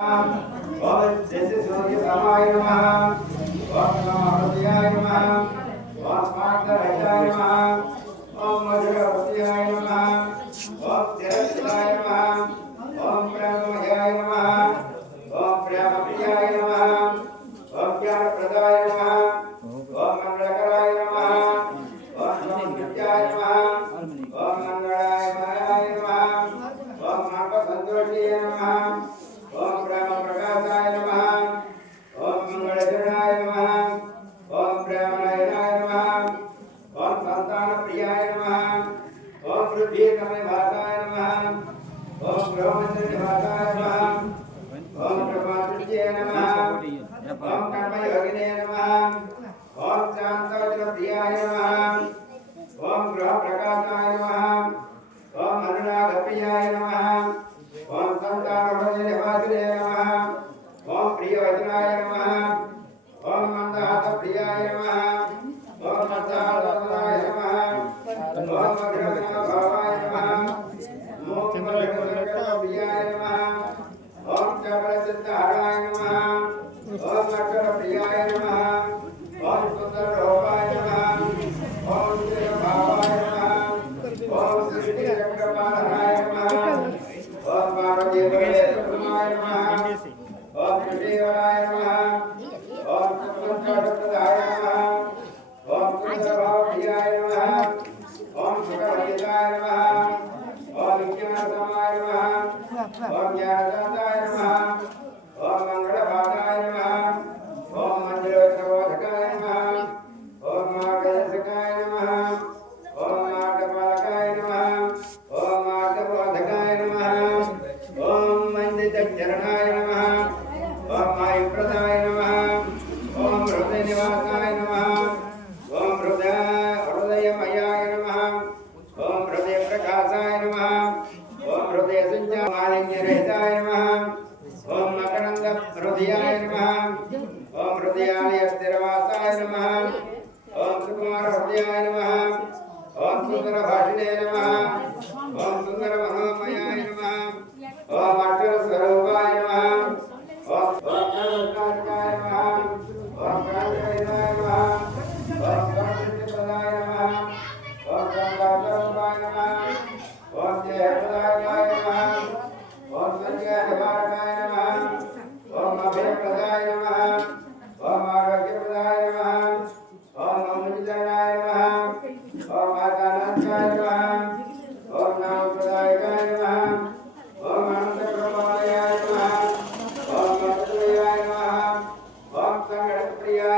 ओम जैसे सूर्य समाय नमः ओम नमः हृदयाय नमः ओम स्वांतराय नमः ओम मधुरवत्याय नमः ओम जयसिद्धाय नमः ओम प्रेममयाय नमः ओम प्रेमप्रियाय नमः ओम ज्ञानप्रदाय नमः ओम मंगलकराय नमः ओम संस्कृत्याय नमः ओम मंगलाय नमः ओम सर्वसंतोषिये नमः ओम प्रेम प्रकाशाय नमः ओम मंगलचरणाय नमः ओम प्रेमनयनाय नमः ओम संतान प्रियाय नमः ओम पृथ्वी निवासाय नमः ओम ब्रह्मचर्य निवासाय नमः ओम प्रभातृत्ये नमः ओम कर्मयोगिने नमः ओम शांतवचन प्रियाय नमः ओम ग्रह प्रकाशाय नमः ओम अनुराग प्रियाय नमः ओम संतान निवासिने नमः ओम प्रियवचनाय नमः ओम मंदहास प्रियाय नमः ओम मत्सहासनाय नमः ओम अग्रगण भावाय नमः ओम मधुरगण प्रियाय नमः ओम चपलचित्तहाराय नमः ओम अक्षर प्रियाय नमः ओम सुंदर रूपाय नमः ओम जय भावाय नमः ओम सृष्टि चक्रपालाय नमः ओम पार्वती परमेश्वराय नमः ओम कृष्णेश्वराय नमः ओम सत्संगप्रदाय नमः ओम सुंदरभावप्रियाय नमः ओम सुखवर्जिताय नमः ओम विज्ञानसमाय नमः ओम ज्ञानदाताय नमः ओम मंगलभागाय नमः ओम मंदिरप्रबोधकाय नमः ओम मार्गदर्शकाय नमः ओम मार्गपालकाय नमः ओम मार्गबोधकाय नमः ओम मंदितचरणाय नमः ओम आयुप्रदाय नमः ओम हृदय निवासाय नमः ओम हृदयमयाय नमः ओम हृदय प्रकाशाय नमः ओम हृदय संचार मालिन्यरहिताय नमः ओम मकरंद हृदयाय नमः ओम हृदयालय स्थिरवासाय नमः ओम सुकुमार हृदयाय नमः ओम सुंदर भाषिणे नमः ओम सुंदर मनोमयाय नमः ओम अक्षर स्वरूपाय नमः ओम ओंकारकाय नमः ओम कांचनाय नमः ओम कांचनप्रदाय नमः ओम गंगाधराय नमः ओम जयप्रदाय नमः ओम संजयनिवारणाय नमः ओम अभयप्रदाय नमः ओम आरोग्यप्रदाय नमः ओम अमृतचरणाय नमः ओम आकाशाय नमः ओम नामप्रदायकाय नमः ओम अनंतप्रभायाय नमः ओम अद्वैताय नमः ओम संगणप्रियाय